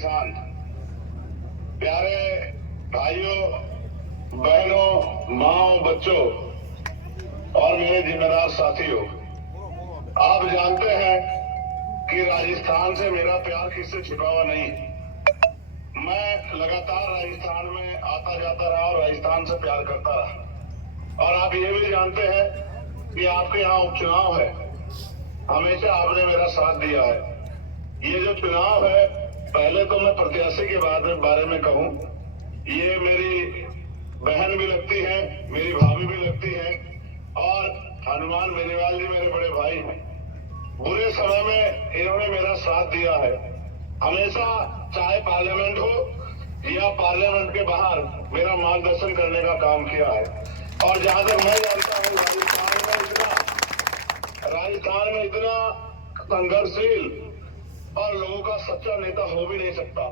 किसान, प्यारे भाइयों बहनों, माओ, बच्चों और मेरे जिम्मेदार साथियों, आप जानते हैं कि राजस्थान से मेरा प्यार किससे छिपा हुआ नहीं। मैं लगातार राजस्थान में आता जाता रहा और राजस्थान से प्यार करता रहा। और आप ये भी जानते हैं कि आपके यहाँ उपचुनाव है, हमेशा आपने मेरा साथ दिया है। ये जो चुनाव है, पहले तो मैं प्रत्याशी के बारे में कहूं, ये मेरी बहन भी लगती है, मेरी भाभी भी लगती है और हनुमान बेनीवाल जी मेरे बड़े भाई हैं। बुरे समय में इन्होंने मेरा साथ दिया है हमेशा, चाहे पार्लियामेंट हो या पार्लियामेंट के बाहर मेरा मार्गदर्शन करने का काम किया है। और जहां तक मैं जानता हूँ, राजस्थान में इतना संघर्षशील और लोगों का सच्चा नेता हो भी नहीं सकता।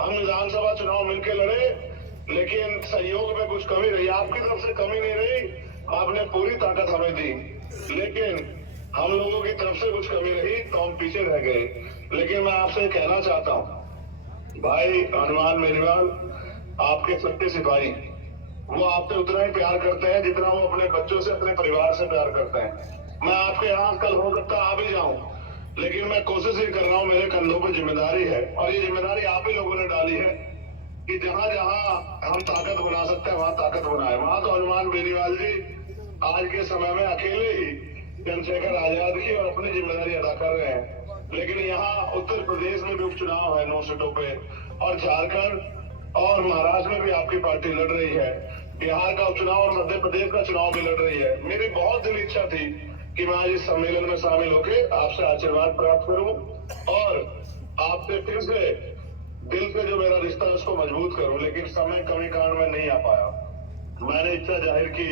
हम विधानसभा चुनाव मिलकर लड़े, लेकिन सहयोग में कुछ कमी रही। आपकी तरफ से कमी नहीं रही, आपने पूरी ताकत हमें दी, लेकिन हम लोगों की तरफ से कुछ कमी रही तो हम पीछे रह गए। लेकिन मैं आपसे कहना चाहता हूँ, भाई हनुमान बेनीवाल, आपके सच्चे सिपाही, वो आपसे उतना ही प्यार करते हैं जितना वो अपने बच्चों से, अपने परिवार से प्यार करते हैं। मैं आपके यहाँ कल हो सकता आ भी जाऊं, लेकिन मैं कोशिश ही कर रहा हूँ, मेरे कंधों पर जिम्मेदारी है और ये जिम्मेदारी आप ही लोगों ने डाली है कि जहां जहां हम ताकत बना सकते हैं वहां ताकत बनाए। वहां तो हनुमान बेनीवाल जी आज के समय में अकेले ही चंद्रशेखर आजाद की और अपनी जिम्मेदारी अदा कर रहे हैं। लेकिन यहाँ उत्तर प्रदेश में भी उपचुनाव है 9 सीटों पे, और झारखंड और महाराष्ट्र में भी आपकी पार्टी लड़ रही है, बिहार का उपचुनाव और मध्य प्रदेश का चुनाव भी लड़ रही है। मेरी बहुत दिल इच्छा थी कि मैं आज इस सम्मेलन में शामिल होकर आपसे आशीर्वाद प्राप्त करूं और आपसे फिर से दिल से जो मेरा रिश्ता है उसको मजबूत करूं, लेकिन समय कमी कारण में नहीं आ पाया। मैंने इच्छा जाहिर की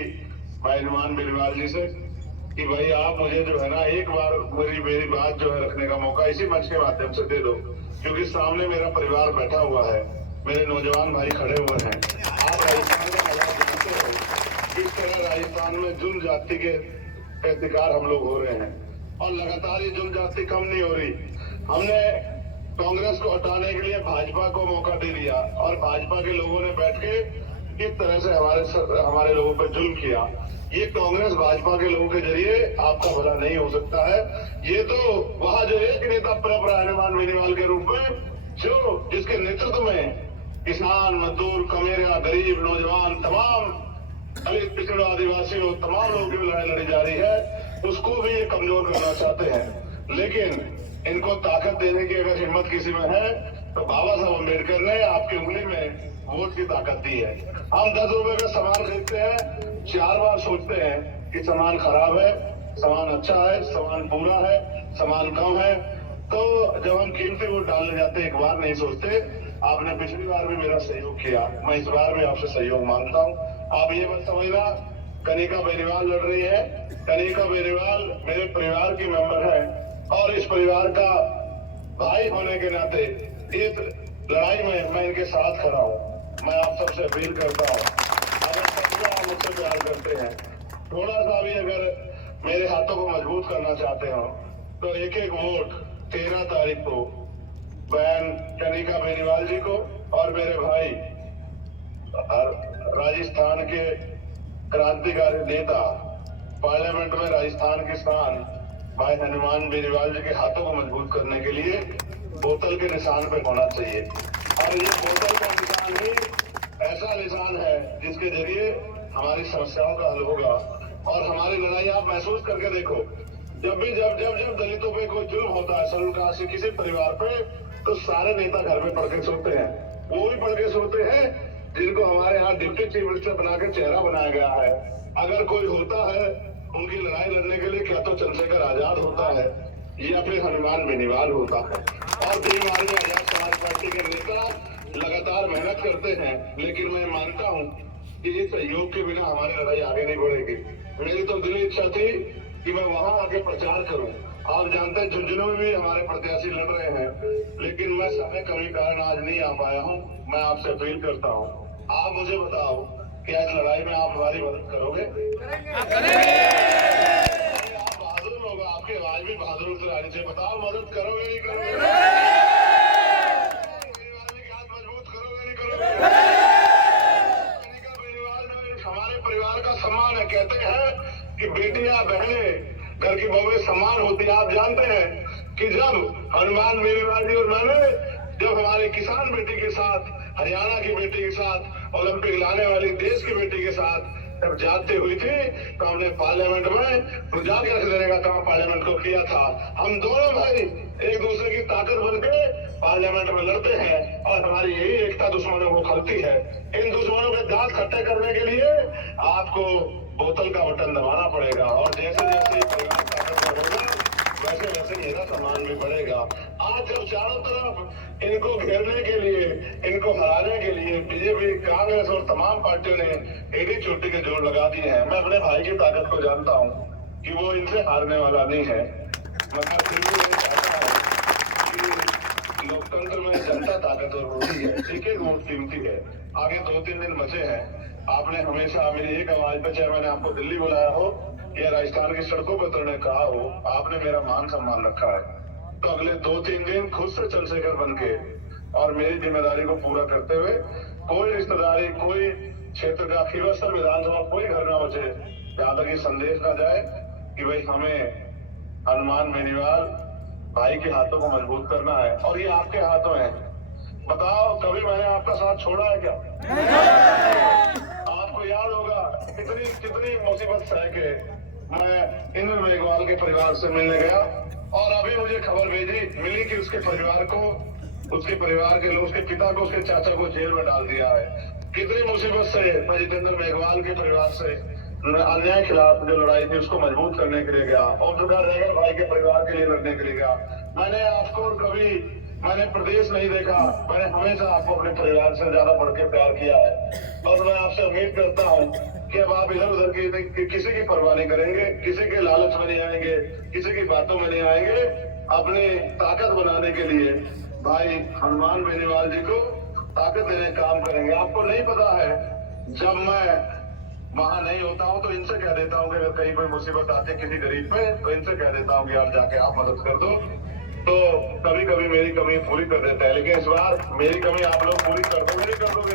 भाई हनुमान बेनीवाल जी से कि भाई आप मुझे जो है ना एक बार मेरी बात जो है रखने का मौका इसी मंच के माध्यम से दे दो, क्योंकि सामने मेरा परिवार बैठा हुआ है, मेरे नौजवान भाई खड़े हुए हैं। आप राजस्थान का हालात जानते हो, किस तरह राजस्थान में जुल्म जाति के शिकार हम लोग हो रहे हैं और लगातार ये जुल्म जाति कम नहीं हो रही। हमने कांग्रेस को हटाने के लिए भाजपा को मौका दे दिया और भाजपा के लोगों ने बैठ के किस तरह से हमारे लोगों पर जुल्म किया। ये कांग्रेस भाजपा के लोगों के जरिए आपका भला नहीं हो सकता है। ये तो वहां जो एक नेता पनप रहा है हनुमान बेनीवाल के रूप में, जो जिसके नेतृत्व में किसान, मजदूर, कमेरिया, गरीब, नौजवान, तमाम दलित, पिछड़ा, आदिवासी लोग, तमाम लोगों की लड़ाई लड़ी जा रही है, उसको भी ये कमजोर करना चाहते हैं। लेकिन इनको ताकत देने की अगर हिम्मत किसी में है तो बाबा साहब अम्बेडकर ने आपकी उंगली में वोट की ताकत दी है। हम 10 रुपए का सामान खरीदते हैं, 4 बार सोचते हैं कि सामान खराब है, सामान अच्छा है, सामान पूरा है, सामान कम है। तो जब हम कीमती वोट डालने जाते हैं, एक बार नहीं सोचते। आपने पिछली बार भी मेरा सहयोग किया, मैं इस बार भी आपसे सहयोग मांगता हूँ। आप ये मत समझना कनिका बेनीवाल लड़ रही है, कनिका बेनीवाल मेरे परिवार की मेंबर है और इस परिवार का भाई होने के नाते इस लड़ाई में मैं इनके साथ खड़ा हूँ। मैं आप सबसे अपील करता हूँ, अगर सच में आप मुझसे प्यार करते हैं, थोड़ा सा भी अगर मेरे हाथों को मजबूत करना चाहते हो तो एक एक वोट 13 तारीख को बहन कनिका बेनीवाल जी को और मेरे भाई राजस्थान के क्रांतिकारी नेता, पार्लियामेंट में राजस्थान के स्थान भाई हनुमान बेनीवाल जी के हाथों को मजबूत करने के लिए बोतल के निशान पे होना चाहिए। और ये बोतल का निशान ही ऐसा निशान है जिसके जरिए हमारी समस्याओं का हल होगा और हमारी लड़ाई आप महसूस करके देखो। जब दलितों पे कोई जुल्म होता है, शेड्यूल कास्ट के किसी परिवार पे, तो सारे नेता घर में पढ़ के सोते हैं। वो भी पढ़ के सोते हैं जिनको हमारे यहाँ डिप्टी चीफ मिनिस्टर बनाकर चेहरा बनाया गया है। अगर कोई होता है उनकी लड़ाई लड़ने के लिए, क्या तो चंद्रशेखर आजाद होता है या फिर हनुमान बेनीवाल होता है। और भीम आर्मी आजाद समाज पार्टी के नेता लगातार मेहनत करते हैं, लेकिन मैं मानता हूँ कि इस सहयोग के बिना हमारी लड़ाई आगे नहीं बढ़ेगी। मेरी तो दिली इच्छा थी कि मैं वहां आके प्रचार करूं। आप जानते हैं झुंझुनू में भी हमारे प्रत्याशी लड़ रहे हैं, लेकिन मैं समय कमी कारण आज नहीं आ पाया हूं। मैं आपसे अपील करता हूं, आप मुझे बताओ क्या इस लड़ाई में आप हमारी मदद करोगे? आप बहादुर लोग, आपकी आवाज भी बहादुर उतर आनी चाहिए। बताओ मदद करोगे नहीं करोगे? का सम्मान है। कहते हैं कि बेटियां बहनें घर की बहुएं सम्मान होती है। आप जानते हैं कि जब हनुमान बेनीवाल जी और मैंने जब हमारे किसान बेटी के साथ, हरियाणा की बेटी के साथ, ओलंपिक लाने वाली देश की बेटी के साथ जब जाती हुई थी तो हमने पार्लियामेंट में जाके रख देने का काम पार्लियामेंट को किया था। हम दोनों भाई एक दूसरे की ताकत बनके पार्लियामेंट में लड़ते हैं और हमारी यही एकता दुश्मनों को खलती है। इन दुश्मनों के दांत खट्टे करने के लिए आपको बोतल का बटन दबाना पड़ेगा और जैसे जैसे परिवार ताकतवर होगा वैसे वैसे मेरा सम्मान भी बढ़ेगा। आज जब चारों तरफ इनको घेरने के लिए, इनको हराने के लिए बीजेपी, कांग्रेस और तमाम पार्टियों ने एडी चोटी के जोड़ लगा दिए हैं। मैं अपने भाई की ताकत को जानता हूँ कि वो इनसे हारने वाला नहीं है, मगर फिर भी ये चाहता है कि लोकतंत्र में जनता ताकतवर होती है, एक एक वोट कीमती है। आगे 2-3 दिन बचे हैं। आपने हमेशा मेरी एक आवाज पे, चाहे मैंने आपको दिल्ली बुलाया हो या राजस्थान की सड़कों पर तुमने कहा हो, आपने मेरा मान सम्मान रखा है। तो अगले 2-3 दिन खुद से चंद्रशेखर बन के और मेरी जिम्मेदारी को पूरा करते हुए कोई रिश्तेदारी, कोई क्षेत्र का खीवस्तर विधानसभा कोई घर ना बचे जहां तक ये संदेश ना जाए कि भाई हमें हनुमान बेनीवाल भाई के हाथों को मजबूत करना है और ये आपके हाथों है। बताओ कभी मैंने आपका साथ छोड़ा है क्या? आपको याद होगा कितनी कितनी मुसीबत सह के मैं इंद्र मेघवाल के परिवार से मिलने गया और अभी मुझे खबर मिली कि उसके परिवार को, उसके परिवार के लोग, उसके पिता को, उसके चाचा को जेल में डाल दिया है। कितनी मुसीबत से मैं जितेंद्र मेघवाल के परिवार से अन्याय खिलाफ जो लड़ाई थी उसको मजबूत करने के लिए गया और रेगर भाई के परिवार के लिए लड़ने के लिए गया। मैंने आपको कभी मैंने प्रदेश नहीं देखा, मैंने हमेशा आपको अपने परिवार से ज्यादा बढ़ के प्यार किया है और मैं आपसे उम्मीद करता हूँ कि अब आप इधर उधर की किसी की परवाह नहीं करेंगे, किसी के लालच में नहीं आएंगे, किसी की बातों में नहीं आएंगे। अपनी ताकत बनाने के लिए भाई हनुमान बेनीवाल जी को ताकत देने काम करेंगे। आपको नहीं पता है, जब मैं वहां नहीं होता हूँ तो इनसे कह देता हूँ कि अगर कहीं कोई मुसीबत आती है किसी गरीब पे तो इनसे कह देता हूँ कि आप जाके आप मदद कर दो। तो कभी कभी मेरी कमी पूरी कर देते हैं, लेकिन इस बार मेरी कमी आप लोग पूरी कर दोगे नहीं कर दोगे?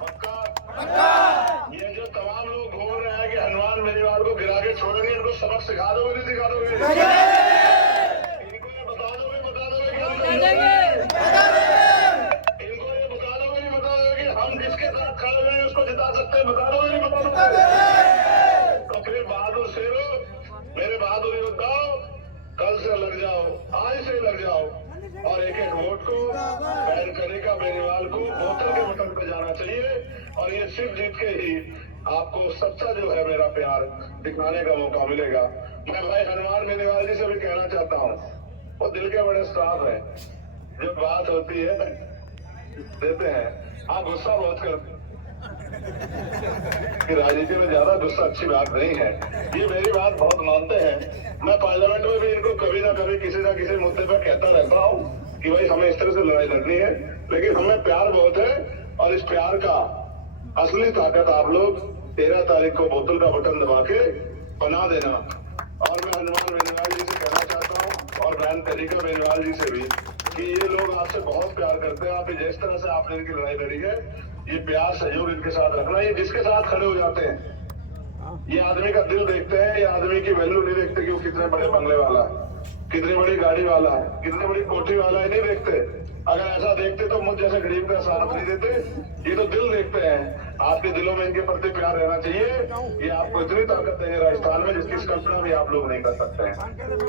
पक्का? ये जो तमाम लोग घूम रहे हैं कि हनुमान बेनीवाल को गिरा के छोड़ेंगे, इनको सबक सिखा दोगे नहीं सिखा दोगे? इनको ये बता दोगे इनको ये बता दोगे नहीं बता दोगे कि हम जिसके साथ खड़े हुए हैं उसको जिता सकते हैं? बता दोगे नहीं बता दोगे? तो फिर बहादुर शेरों, मेरे बहादुर योद्धाओं, कल से लग जाओ, आज से लग जाओ और एक एक वोट को बैन करने का बेनीवाल को बोतल के बटन पे जाना चाहिए और ये सिर्फ जीत के ही आपको सच्चा जो है मेरा प्यार दिखाने का मौका मिलेगा। मैं भाई हनुमान बेनीवाल जी से भी कहना चाहता हूँ, वो दिल के बड़े साफ है, जब बात होती है देते हैं। आप गुस्सा बहुत करते कि राजनीति में ज्यादा गुस्सा अच्छी बात नहीं है, ये मेरी बात बहुत मानते हैं। मैं पार्लियामेंट में भी इनको कभी ना कभी किसी ना किसी मुद्दे पर कहता रहता हूँ कि भाई हमें इस तरह से लड़ाई लड़नी है, लेकिन हमें प्यार बहुत है और इस प्यार का असली ताकत आप लोग 13 तारीख को बोतल का बटन दबा के बना देना। और मैं हनुमान बेनीवाल जी से कहना चाहता हूँ और बहन तरीका बेनीवाल जी से भी कि ये लोग आपसे बहुत प्यार करते हैं। आप जिस तरह से आपने इनकी लड़ाई लड़ी है, ये प्यार सहयोग इनके साथ रखना। ये जिसके साथ खड़े हो जाते हैं, ये आदमी का दिल देखते हैं, ये आदमी की वैल्यू नहीं देखते कि वो कितने बड़े बंगले वाला है, कितनी बड़ी गाड़ी वाला है, कितनी बड़ी कोठी वाला है, नहीं देखते। अगर ऐसा देखते तो मुझ जैसे गरीब का साथ नहीं देते। ये तो दिल देखते हैं। आपके दिलों में इनके प्रति प्यार रहना चाहिए। ये आपको इतनी ताकत देंगे राजस्थान में जिसकी कल्पना भी आप लोग नहीं कर सकते हैं।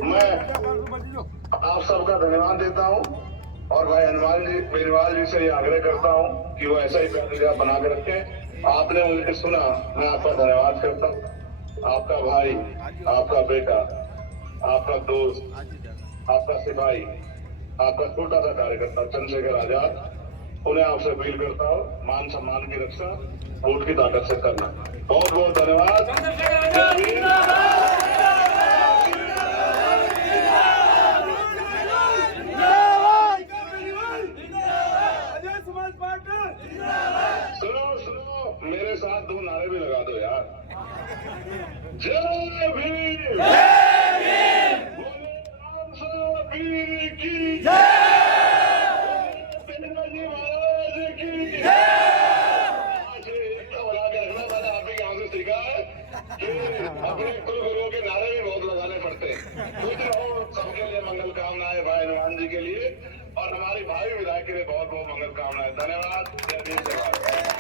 मैं आप सबका धन्यवाद देता हूँ और भाई हनुमान जी बेनीवाल जी से ये आग्रह करता हूँ कि वो ऐसा ही प्यार बना के रखें। आपने मुझे सुना, मैं आपका धन्यवाद करता हूँ। आपका भाई, आपका बेटा, आपका दोस्त, आपका सिपाही, आपका छोटा सा कार्यकर्ता चंद्रशेखर आजाद, उन्हें आपसे अपील करता हूँ, मान सम्मान की रक्षा वोट की ताकत से करना। बहुत बहुत धन्यवाद। सुनो मेरे साथ 2 नारे भी लगा दो यार। जय भीम, वीर की जय, महाराज की जय। बना के रखना, मैंने कि अपने कुल गुरुओं के नारे भी बहुत लगाने पड़ते हैं। खुश रहो, सबके लिए मंगल कामनाएं भाई हनुमान जी के लिए और हमारी भावी विधायक के लिए बहुत बहुत मंगल कामनाएं। धन्यवाद। जय भीम।